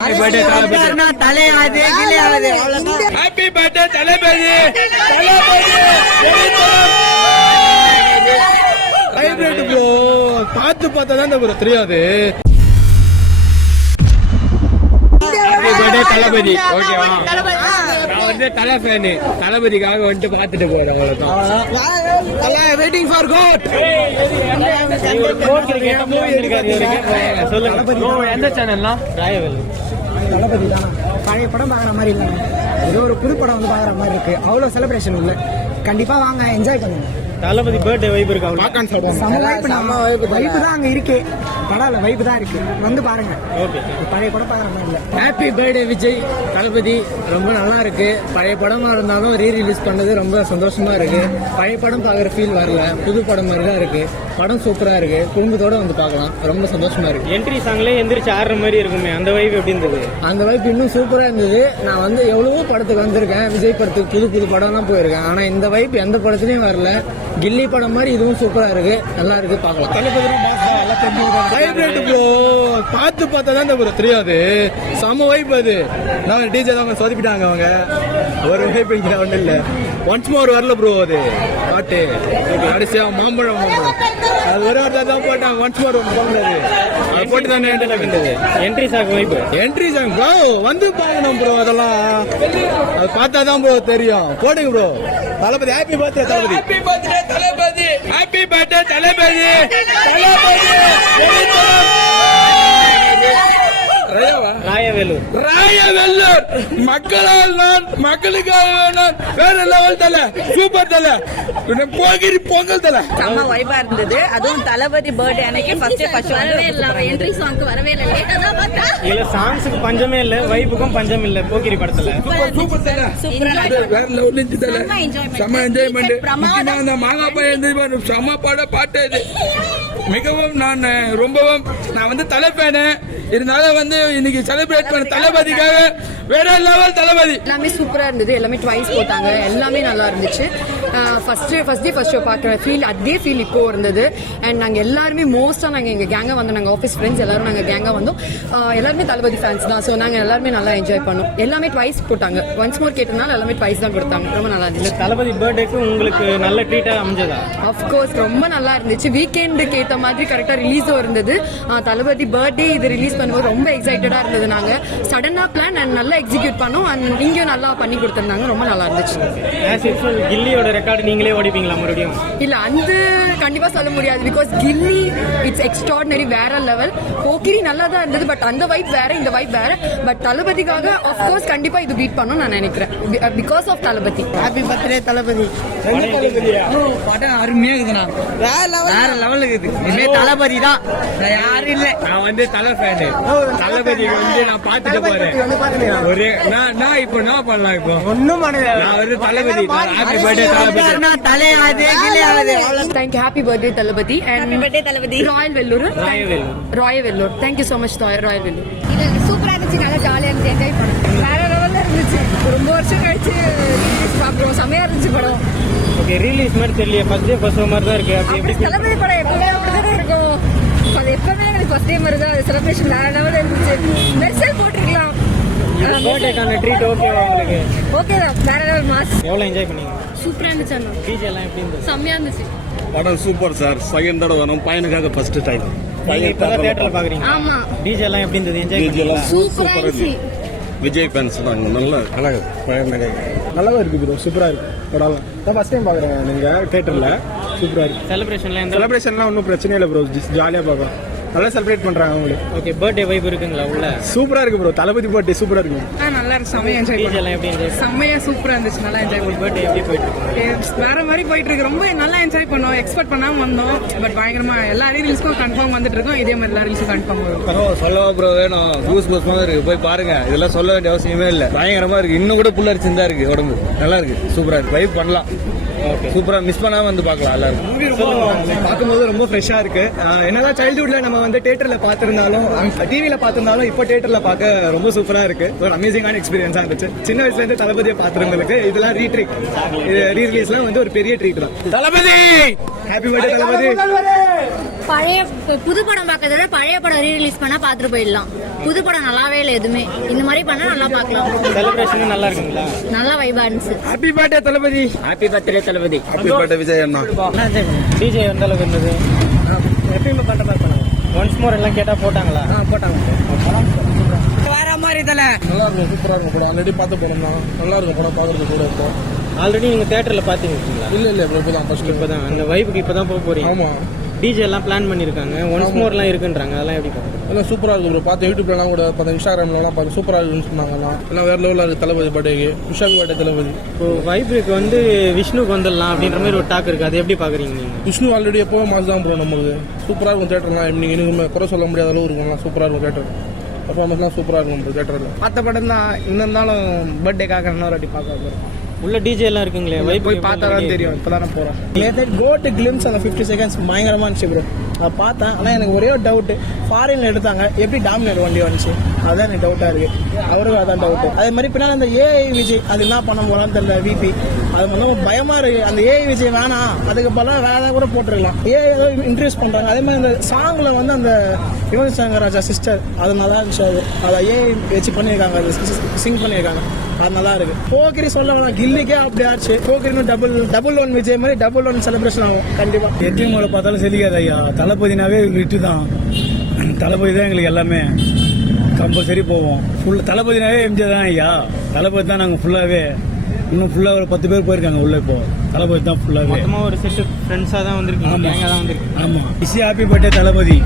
Happy birthday தளபதி. Hybrid bro பார்த்து பார்த்தா தான் ப்ரோ தெரியாது. ஹாப்பி பர்த்டே தளபதி. ஓகேவா, நான் வந்து தலை ஃபேனு. தளபதிக்காக வந்துட்டு பார்த்துட்டு போறேன். அவ்வளவுதான். Waiting for code. சொல்லுங்க எந்த சேனல்லாம்? ராயவேல். தளபதி தான். பழைய படம் பார்க்குற மாதிரி இல்லை, ஏதோ ஒரு புது படம் வந்து பார்க்குற மாதிரி இருக்கு. அவ்வளோ செலிப்ரேஷன் இல்லை. கண்டிப்பா வாங்க, என்ஜாய் பண்ணுங்க. தளபதி பர்த்டே வைப் இருக்கு. வைப்பு தான் அங்க இருக்கு. படம் வைப்பு தான் இருக்கு, வந்து பாருங்க. ஓகே, பழைய படம் பார்க்குற மாதிரி இல்லை. Happy birthday Vijay. தளபதி ரொம்ப நல்லா இருக்கு. பழைய படமா இருந்தாலும் ரீரிலீஸ் பண்ணது ரொம்ப சந்தோஷமா இருக்கு. பழைய படம் பார்க்குற ஃபீல் வரல, புது படம் மாதிரி தான் இருக்கு. படம் சூப்பரா இருக்கு, குடும்பத்தோட வந்து பார்க்கலாம். ரொம்ப சந்தோஷமா இருக்கு. என்ட்ரி சாங்ல எந்திரிச்சு ஆடுற மாதிரி இருக்குமே, அந்த வைப் எப்படி இருந்தது? அந்த வைப் இன்னும் சூப்பரா இருந்தது. நான் வந்து எவ்வளவோ படத்துக்கு வந்திருக்கேன், விஜய் படத்துக்கு புது புது படம்லாம் போயிருக்கேன். ஆனா இந்த வைப் எந்த படத்துலயும் வரல. கில்லி படம் மாதிரி இதுவும் சூப்பரா இருக்கு, நல்லா இருக்கு, பார்க்கலாம். ஹைபிரிட் ப்ரோ பார்த்து பார்த்தா தான் ப்ரோ தெரியாது. செம வைப் அது. நான் டிஜே தான் சொதப்பிட்டாங்க அவங்க. ஒரு வைப் ஒன்றும் இல்லை. ஒன்ஸ் மோர் வரல ப்ரோ. அது பாட்டு கடைசியா மாம்பழம் அது ஒரு வாரத்தில் தான் போட்டாங்க. ஒன்ஸ் மோர் போனது அது போட்டு தானே entry song vibe. Entry song bro வந்து பார்க்கணும் ப்ரோ. அதெல்லாம் அது பார்த்தா தான் ப்ரோ தெரியும். போடுங்க ப்ரோ. தளபதி ஹாப்பி பர்த்டே தளபதி. ஹாப்பி பர்த்டே தளபதி. ஹாப்பி பர்த்டே தளபதி. ராயவேலூர். ராயவேலூர் மக்களால் நான், மக்களுக்காக நான். வேற லெவல் தலை, சூப்பர் தலை, போகிரி பொங்கல் தலை. செம்ம வைபா இருந்தது. அதுவும் தளபதி பர்த்டே அன்னைக்கு ஃபர்ஸ்ட் வரவே இல்ல. என்ட்ரி சாங்க்கு வரவே இல்ல, லேட்டா தான் பார்த்தா. இல்ல சாங்ஸ்க்கு பஞ்சமே இல்ல, வைப்புக்கும் பஞ்சம் இல்ல. போகிரி படத்துல சூப்பர் தலை, வேற லெவல் இருந்துச்சு தலை. செம்ம என்ஜாய்மெண்ட். முக்கியமா அந்த மாங்கா பையன் செம்ம பாட்டு இது. மிகவும் நான் ரொம்பவும் நான் வந்து தலை ஃபேனு. இருந்தாலும் வந்து இன்னைக்கு செலிப்ரேட் பண்ண தளபதிக்காக வேற லெவல் தளபதி. எல்லாமே சூப்பரா இருந்தது. எல்லாமே ட்வைஸ் போட்டாங்க. எல்லாமே நல்லா இருந்துச்சு. ஃபர்ஸ்ட் ஷோ பார்க்குற ஃபீல் அதே ஃபீல் இப்போ இருந்தது. அண்ட் நாங்கள் எல்லாருமே மோஸ்ட்டாக நாங்கள் எங்கள் கேங்காக வந்தோம். நாங்கள் ஆஃபீஸ் ஃப்ரெண்ட்ஸ் எல்லாரும் நாங்கள் கேங்காக வந்தோம். எல்லாருமே தளபதி ஃபேன்ஸ் தான். ஸோ நாங்கள் எல்லாருமே நல்லா என்ஜாய் பண்ணோம். எல்லாமே ட்வைஸ் போட்டாங்க. ஒன்ஸ் மோர் கேட்டதுனால எல்லாமே ட்வைஸ் தான் கொடுத்தாங்க. ரொம்ப நல்லா இருந்துச்சு. தளபதி பர்த்டேக்கு உங்களுக்கு நல்ல ட்ரீட்டா அமைஞ்சதா? அஃப்கோர்ஸ் ரொம்ப நல்லா இருந்துச்சு. வீக்கெண்டுக்கு ஏற்ற மாதிரி கரெக்டாக ரிலீஸும் இருந்தது. தளபதி பர்த்டே இது ரிலீஸ் பண்ணும்போது ரொம்ப எக்ஸைட்டடாக இருந்தது. நாங்கள் சடனாக பிளான் அண்ட் நல்லா எக்ஸிக்யூட் பண்ணோம். அண்ட் இங்கேயும் நல்லா பண்ணி கொடுத்துருந்தாங்க. ரொம்ப நல்லா இருந்துச்சு. கில்லியோட ரெக்கார்டு நீங்களே ஓடிப்பீங்களா மறுபடியும்? இல்ல, அந்த கண்டிப்பா சொல்ல முடியாது. பிகாஸ் கில்லி இட்ஸ் எக்ஸ்ட்ராடினரி, வேற லெவல். போக்கிரி நல்லா தான் இருந்தது, பட் அந்த வைப் வேற, இந்த வைப் வேற. பட் தளபதிக்காக ஆஃப்கோர்ஸ் கண்டிப்பா இது பீட் பண்ணும் நான் நினைக்கிறேன். Because of Thalapathy. Happy birthday Thalapathy. படம் அருமையா இருக்குதுண்ணா, வேற லெவல் இருக்குது. இனிமே தளபதி தான், யாரும் இல்ல. நான் வந்து தலை ஃபேனு. தளபதி வந்து நான் பார்த்துட்டு போறேன். ஒரே நான் இப்போ என்ன பண்ணலாம்? இப்போ ஒன்னும் பண்ணல. நான் வந்து Thalapathy. Happy birthday Thalapathy. Thank you. Happy birthday Thalapathy. And happy birthday Thalapathy. Rayavelur. Thank you so much Rayavelur. இது சூப்பரா இருந்துச்சு, நல்லா ஜாலியா இருந்துச்சு, என்ஜாய் பண்ணோம். வேற லெவல்ல இருந்துச்சு. ரொம்ப வருஷம் கழிச்சு பாக்குறோம். செமையா இருந்துச்சு படம். ஓகே, ரிலீஸ் மாதிரி தெரியல. ஃபர்ஸ்ட் டே ஃபர்ஸ்ட் மாதிரி தான் இருக்கு. அப்படி எப்படி? தளபதி படம் எப்பவுமே அப்படிதானே இருக்கும். அது எப்பவுமே எனக்கு ஃபர்ஸ்ட் டைம் வருது. செலிப்ரேஷன் வேற லெவல்ல இருந்துச்சு. மெர்சல் போட்டுருக்கலாம். பர்த்டேக்கான ட்ரீட் ஓகேவா உங்களுக்கு? ஓகே தான், வேற லெவல் மாஸ். எவ்வளவு என்ஜாய் பண்ணீங்க? சூப்பரா இருந்துச்சு அண்ணா. டிஜே எல்லாம் எப்படி இருந்தது? செமையா இருந்துச்சு. படம் சூப்பர் சார். செகண்ட் தடவை வரும் பையனுக்காக ஃபர்ஸ்ட் டைம். நீங்க இப்பதான் தியேட்டர்ல பாக்குறீங்க. ஆமா. டிஜே எல்லாம் எப்படி இருந்தது? என்ஜாய் டிஜே எல்லாம் சூப்பரா சூப்பரா இருந்துச்சு. இருக்கு. விஜய் ஃபேன்ஸ் தான் நல்லா நல்லா இருக்கு ப்ரோ, சூப்பரா இருக்கு படம். நான் ஃபர்ஸ்ட் டைம் பாக்குறேன் நீங்க தியேட்டர்ல. சூப்பரா இருக்கு. செலிப்ரேஷன்ல எந்த செலிப்ரேஷன்லாம் ஒன்றும் பிரச்சனை இல்லை ப்ரோ, ஜாலியா பார்க்கலாம். நல்லா செலிப்ரேட் பண்றாங்க அவங்களுக்கு. ஓகே, பர்த்டே வைப் இருக்குங்களா உள்ள? சூப்பரா இருக்கு ப்ரோ, தளபதி பர்த்டே சூப்பரா இருக்கு. நல்லா இருக்கு. செமையா என்ஜாய் டிஜே எல்லாம் எப்படி என்ஜாய்? செம்மையா சூப்பரா இருந்துச்சு. நல்லா என்ஜாய் பண்ணீங்க. பர்த்டே எப்படி போயிட்டு இருக்கு? வேற மாதிரி போயிட்டு இருக்கு. ரொம்ப நல்லா என்ஜாய் பண்ணோம். எக்ஸ்பெக்ட் பண்ணாம வந்தோம். பட் பயங்கரமா எல்லா ரீல்ஸ்க்கும் கன்ஃபார்ம் வந்துட்டு இருக்கோம். இதே மாதிரி எல்லா ரீல்ஸும் கன்ஃபார்ம் வரும். சொல்லவா ப்ரோ வேணும்? கூஸ் பஸ்மா இருக்கு, போய் பாருங்க. இதெல்லாம் சொல்ல வேண்டிய அவசியமே இல்லை. பயங்கரமா இருக்கு. இன்னும் கூட புல்லரிச்சுதான் இருக்கு உடம்பு. நல்லா இருக்கு, சூப்பரா இருக்கு. வைப் பண்ணலாம். சூப்பரா மிஸ் பண்ணாம வந்து பார்க்கலாம் எல்லாரும். பார்க்கும்போது ரொம்ப ஃப்ரெஷ்ஷா இருக்கு. என்னதான் சைல்ட்ஹுட்ல நம்ம வந்து தியேட்டர்ல பார்த்திருந்தாலும், டிவில பார்த்திருந்தாலும், இப்போ தியேட்டர்ல பார்க்க ரொம்ப சூப்பரா இருக்கு. ஒரு அமேசிங்கான எக்ஸ்பீரியன்ஸா இருந்துச்சு. சின்ன வயசுல இருந்து தளபதியை பார்த்திருந்ததுக்கு இதெல்லாம் ரீ ரிலீஸ்லாம் வந்து ஒரு பெரிய ட்ரீட் தான். தளபதி ஹாப்பி பர்த்டே தளபதி. பழைய புது படம் பார்க்கறத விட பழைய படம் ரீரிலீஸ் பண்ணா பாத்துட்டு போயிடலாம். புது படம் நல்லாவே இல்லை எதுவுமே. இந்த மாதிரி பண்ணா நல்லா பார்க்கலாம். செலிப்ரேஷன் நல்லா இருக்குங்களா? நல்லா வைபா இருந்துச்சு. ஹாப்பி பர்த்டே தளபதி. ஹாப்பி பர்த்டே தளபதி. ஹாப்பி பர்த்டே விஜய் அண்ணா. டிஜே எந்த அளவுக்கு இருந்தது? எப்பயுமே பண்ற மாதிரி பண்ணாங்க. ஒன்ஸ் மோர் எல்லாம் கேட்டா போட்டாங்களா? போட்டாங்க. வேற மாதிரி தல. நல்லா இருக்கும், சூப்பரா இருக்கும் படம். ஆல்ரெடி பார்த்து போனோம் தான். நல்லா இருக்கும் படம் பார்க்கறது கூட இருக்கும். ஆல்ரெடி நீங்க தியேட்டர்ல பாத்தீங்களா? இல்ல ப்ரோ, இப்பதான் ஃபர்ஸ்ட். இப்பதான் அந்த வைப்புக்கு இப்பதான் போக போறீங்க. ஆமா, டிஜே எல்லாம் பிளான் பண்ணிருக்காங்க. ஒன்ஸ் மோர் எல்லாம் இருக்குன்றாங்க. அதெல்லாம் எப்படி பாக்குறீங்க? எல்லாம் சூப்பரா இருக்கு ப்ரோ. பார்த்து யூடியூப்லாம் கூட பார்த்து, இன்ஸ்டாகிராம்லாம் பார்த்து சூப்பரா இருக்குன்னு சொன்னாங்க. எல்லாம் வேற லெவலில் இருக்கு தளபதி பர்த்டேக்கு. விஷால் பர்த்டே தளபதி. இப்போ வைப்புக்கு வந்து விஷ்ணுக்கு வந்துடலாம் அப்படின்ற மாதிரி ஒரு டாக் இருக்கு. அது எப்படி பாக்குறீங்க நீங்க? விஷ்ணு ஆல்ரெடி எப்போ மாஸ் தான் ப்ரோ. நமக்கு சூப்பரா இருக்கும் தேட்டர்லாம். நீங்க இன்னும் குறை சொல்ல முடியாத அளவு இருக்கும். சூப்பரா இருக்கும் தேட்டர். பர்ஃபார்மன்ஸ்லாம் சூப்பரா இருக்கும் ப்ரோ தேட்டரில். பார்த்த படம் தான். இருந்தாலும் பர்த்டேக்காக இன்னொரு வாட்டி பார்க்க போறோம். உள்ள டிஜே எல்லாம் இருக்குங்களே, வைப் போய் பார்த்தா தான் தெரியும். இப்பதான் போறோம். கோட்டு கிளிம்ஸ் அந்த 50 செகண்ட்ஸ் பயங்கரமா இருந்துச்சு ப்ரோ. அதை பார்த்தேன். ஆனால் எனக்கு ஒரே ஒரு டவுட், ஃபாரின்ல எடுத்தாங்க எப்படி டாமினேட் வண்டி வந்துச்சு, அதான் எனக்கு டவுட்டா இருக்கு. அவருக்கும் அதான் டவுட். அதே மாதிரி பின்னால் அந்த ஏஐ விஜய் அது என்ன பண்ண போறான்னு தெரியல. விபி அது வந்து பயமா இருக்கு. அந்த ஏஐ விஜய் வேணாம், அதுக்கு பல வேற ஏதாவது கூட போட்டுருக்கலாம். ஏஐ ஏதோ இன்ட்ரடியூஸ் பண்றாங்க. அதே மாதிரி அந்த சாங்ல வந்து அந்த யுவன் சங்கர் ராஜா சிஸ்டர் அது நல்லா இருந்துச்சு. அதை ஏஐ வச்சு பண்ணியிருக்காங்க, அது சிங் பண்ணியிருக்காங்க. அது நல்லா இருக்கு. போக்கிரி சொல்ல வேணாம், கில்லிக்கே அப்படி ஆச்சு. போக்கிரி டபுள் ஒன் விஜய் மாதிரி டபுள் ஒன் செலிப்ரேஷன் ஆகும் கண்டிப்பா. எத்தையும் மேலே பார்த்தாலும் செலிக்காது ஐயா. தளபதினாவே விட்டு தான். தளபதி தான் எங்களுக்கு எல்லாமே. கம்பல்சரி போவோம். ஃபுல் தளபதினாவே எம்ஜிஆர் தான் ஐயா. தளபதி தான் நாங்கள் ஃபுல்லாகவே. இன்னும் ஃபுல்லாக ஒரு 10 பேர் போயிருக்காங்க உள்ள. இப்போ தளபதி தான் ஃபுல்லாகவே. ஒரு செட் ஃப்ரெண்ட்ஸாக தான் வந்திருக்கீங்க. ஆமாம். ஹாப்பி பர்த்டே தளபதி.